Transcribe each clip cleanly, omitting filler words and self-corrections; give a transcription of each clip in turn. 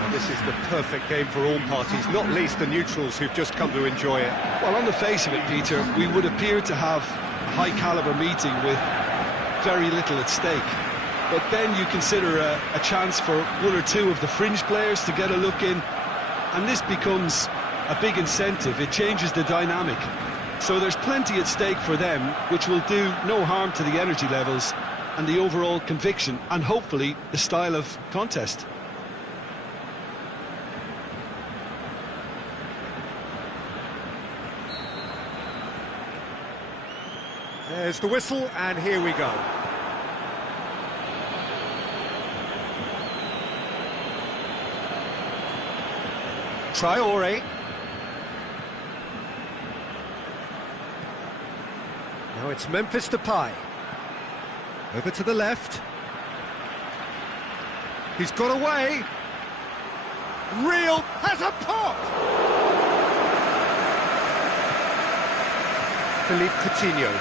Well, this is the perfect game for all parties, not least the neutrals who've just come to enjoy it. Well, on the face of it, Peter, we would appear to have a high-caliber meeting with very little at stake. But then you consider a chance for one or two of the fringe players to get a look in, and this becomes a big incentive. It changes the dynamic. So there's plenty at stake for them, which will do no harm to the energy levels and the overall conviction, and hopefully the style of contest. There's the whistle, and here we go. Traore. Now it's Memphis Depay. Over to the left. He's got away. Real has a pop! Philippe Coutinho.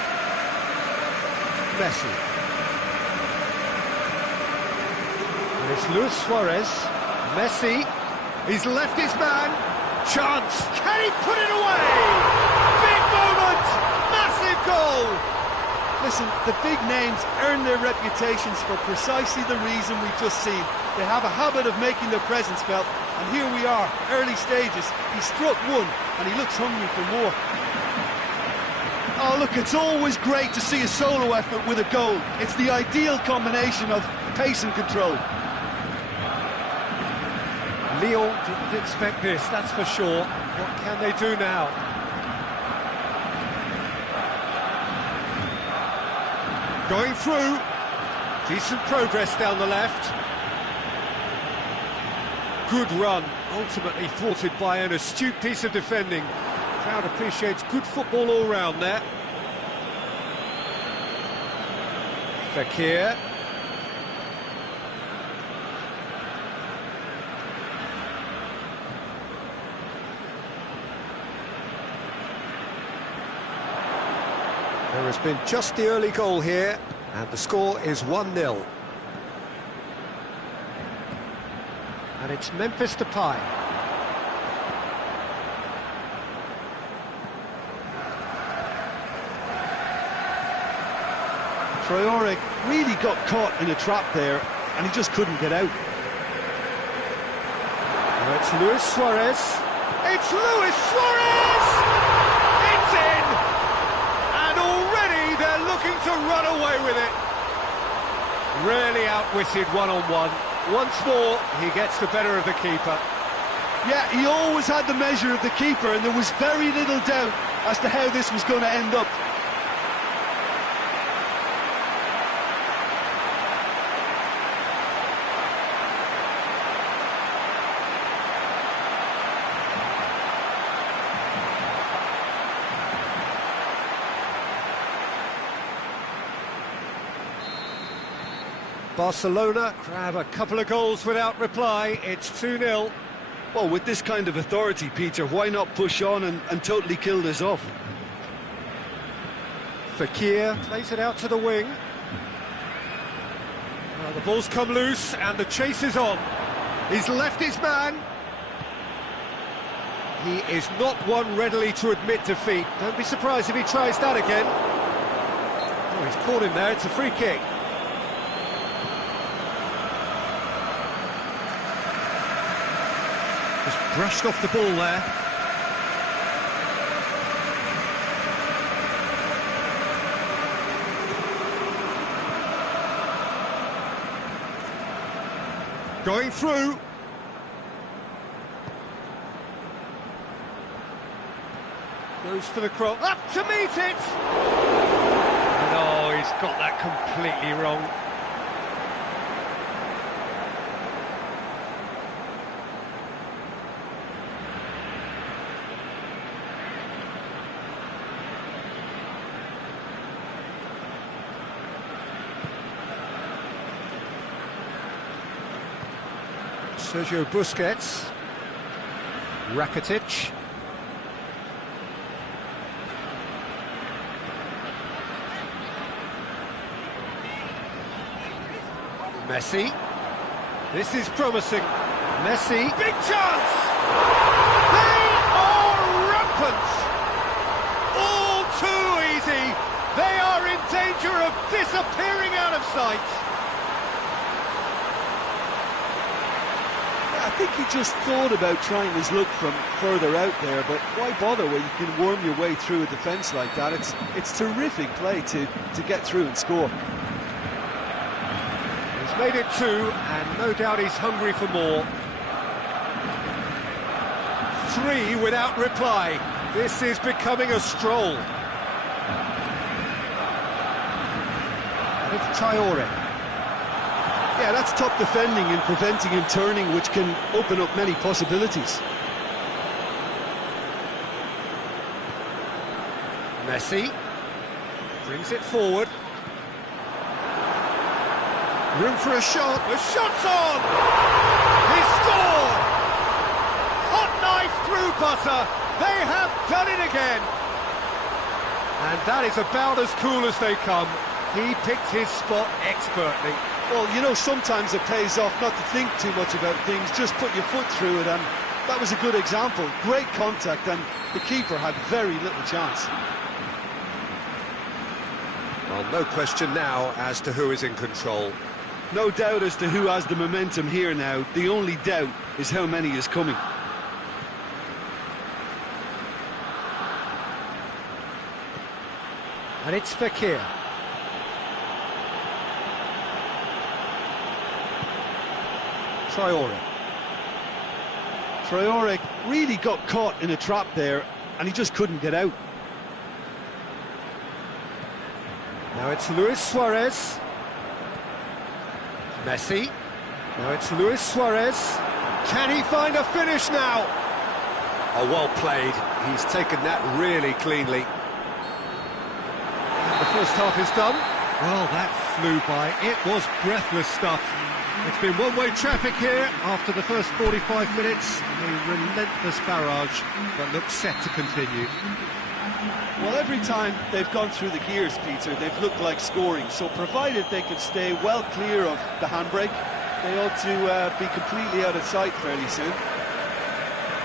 Messi. And it's Luis Suarez. Messi. He's left his man. Chance. Can he put it away? Big moment. Massive goal. Listen, the big names earn their reputations for precisely the reason we've just seen. They have a habit of making their presence felt, and here we are, early stages. He struck one, and he looks hungry for more. Oh, look, it's always great to see a solo effort with a goal. It's the ideal combination of pace and control. Lyon didn't expect this, that's for sure. What can they do now? Going through. Decent progress down the left. Good run, ultimately thwarted by an astute piece of defending. Crowd appreciates good football all round there. Fekir. There has been just the early goal here, and the score is 1-0. And it's Memphis Depay. Traore really got caught in a trap there, and he just couldn't get out. Now it's Luis Suarez. It's Luis Suarez! It's in! And already they're looking to run away with it. Really outwitted one-on-one. Once more, he gets the better of the keeper. Yeah, he always had the measure of the keeper, and there was very little doubt as to how this was going to end up. Barcelona grab a couple of goals without reply. It's 2-0. Well, with this kind of authority, Peter, why not push on and totally kill this off? Fekir plays it out to the wing. Well, the ball's come loose and the chase is on. He's left his man. He is not one readily to admit defeat. Don't be surprised if he tries that again. Oh, he's caught him there. It's a free kick. Just brushed off the ball there. Going through. Goes for the cross. Up to meet it! No, he's got that completely wrong. Sergio Busquets, Rakitic, Messi, This is promising. Messi, big chance! They are rampant! All too easy! They are in danger of disappearing out of sight! I think he just thought about trying his luck from further out there, but why bother when you can worm your way through a defence like that? It's terrific play to get through and score. He's made it 2, and no doubt he's hungry for more. 3 without reply. This is becoming a stroll. And it's Traore. Yeah, that's top defending and preventing him turning, which can open up many possibilities. Messi brings it forward. Room for a shot. The shot's on! He scored! Hot knife through butter. They have done it again. And that is about as cool as they come. He picked his spot expertly. Well, you know, sometimes it pays off not to think too much about things, just put your foot through it, and that was a good example. Great contact, and the keeper had very little chance. Well, no question now as to who is in control. No doubt as to who has the momentum here now. The only doubt is how many is coming. And it's Fekir. Traore really got caught in a trap there, and he just couldn't get out. Now it's Luis Suarez. Messi. Now it's Luis Suarez. Can he find a finish now? Oh, well played. He's taken that really cleanly. The first half is done. Well, that flew by. It was breathless stuff. It's been one-way traffic here after the first 45 minutes. A relentless barrage that looks set to continue. Well, every time they've gone through the gears, Peter, they've looked like scoring. So provided they can stay well clear of the handbrake, they ought to be completely out of sight fairly soon.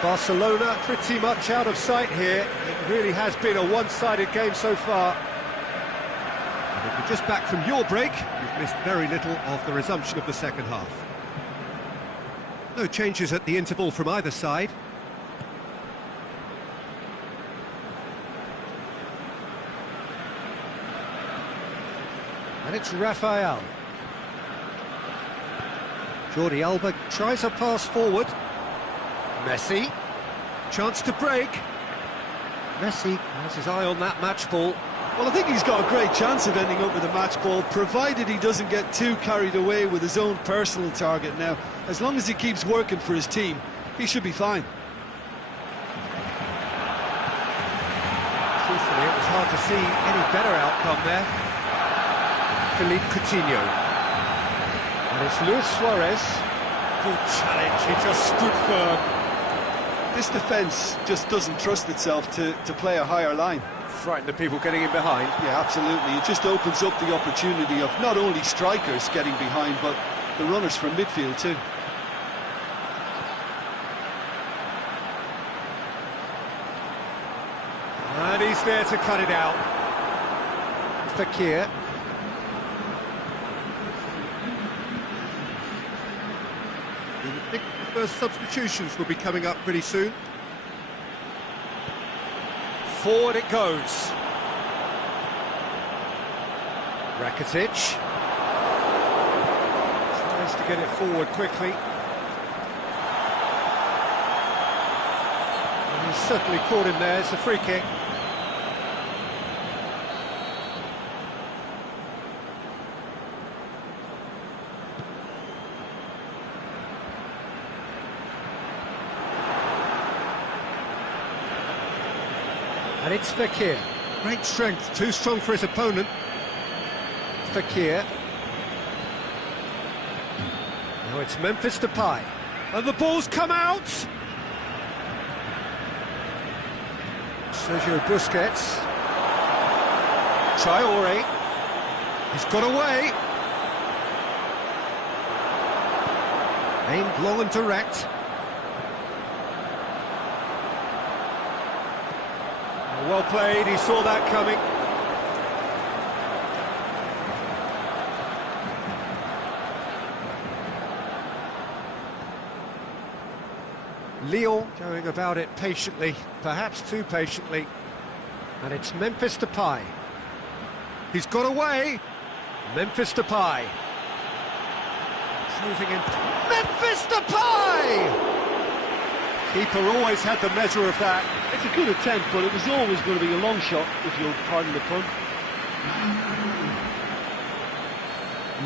Barcelona pretty much out of sight here. It really has been a one-sided game so far. And if you're just back from your break, you've missed very little of the resumption of the second half. No changes at the interval from either side. And it's Rafael. Jordi Alba tries a pass forward. Messi. Chance to break. Messi has his eye on that match ball. Well, I think he's got a great chance of ending up with a match ball, provided he doesn't get too carried away with his own personal target now. As long as he keeps working for his team, he should be fine. Truthfully, it was hard to see any better outcome there. Philippe Coutinho. And it's Luis Suarez. Good challenge, he just stood firm. This defence just doesn't trust itself to play a higher line. Frighten the people getting in behind. Yeah, absolutely. It just opens up the opportunity of not only strikers getting behind, but the runners from midfield too. And he's there to cut it out. Fekir. You would think the first substitutions will be coming up pretty soon. Forward it goes. Rakitic. Tries to get it forward quickly. And he's certainly caught him there. It's a free kick. And it's Fekir. Great strength, too strong for his opponent. Fekir. Now it's Memphis Depay. And the ball's come out! Sergio Busquets. Traore. He's got away. Aimed long and direct. Well played, he saw that coming. Lyon going about it patiently, perhaps too patiently. And it's Memphis Depay. He's got away. Memphis Depay. Moving in. Memphis Depay! Keeper always had the measure of that. It's a good attempt, but it was always going to be a long shot, if you'll pardon the pun.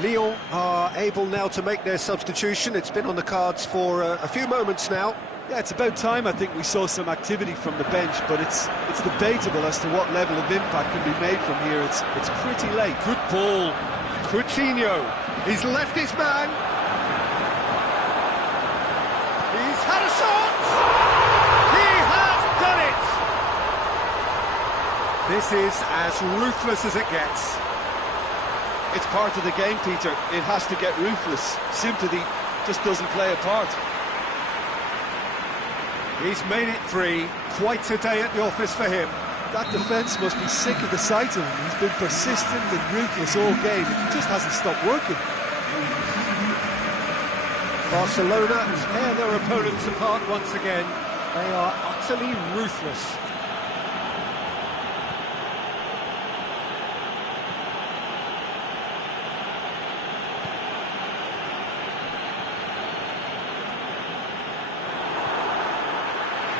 Lyon are able now to make their substitution. It's been on the cards for a few moments now. Yeah, it's about time I think we saw some activity from the bench, but it's debatable as to what level of impact can be made from here. It's pretty late. Good ball. Coutinho. He's left his man. He's had a shot. He has done it. This is as ruthless as it gets. It's part of the game, Peter. It has to get ruthless. Sympathy just doesn't play a part. He's made it 3. Quite a day at the office for him. That defence must be sick of the sight of him. He's been persistent and ruthless all game. It just hasn't stopped working. Barcelona tear their opponents apart once again. They are utterly ruthless.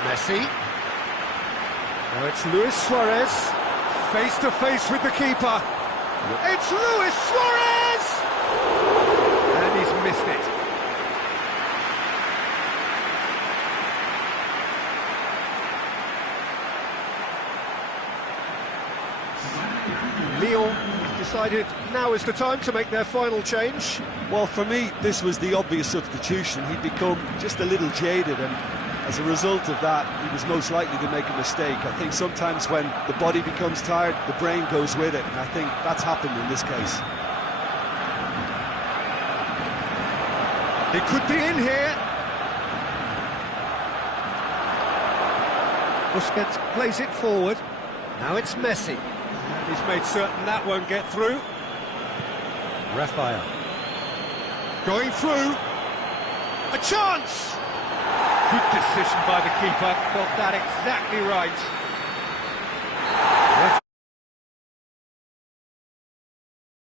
Messi. Now it's Luis Suarez, face to face with the keeper. It's Luis Suarez! And he's missed it. Lyon have decided now is the time to make their final change. Well, for me, this was the obvious substitution. He'd become just a little jaded, and as a result of that, he was most likely to make a mistake. I think sometimes when the body becomes tired, the brain goes with it, and I think that's happened in this case. It could be in here. Busquets plays it forward. Now it's Messi. And he's made certain that won't get through. Rafael. Going through. A chance! Good decision by the keeper, got that exactly right.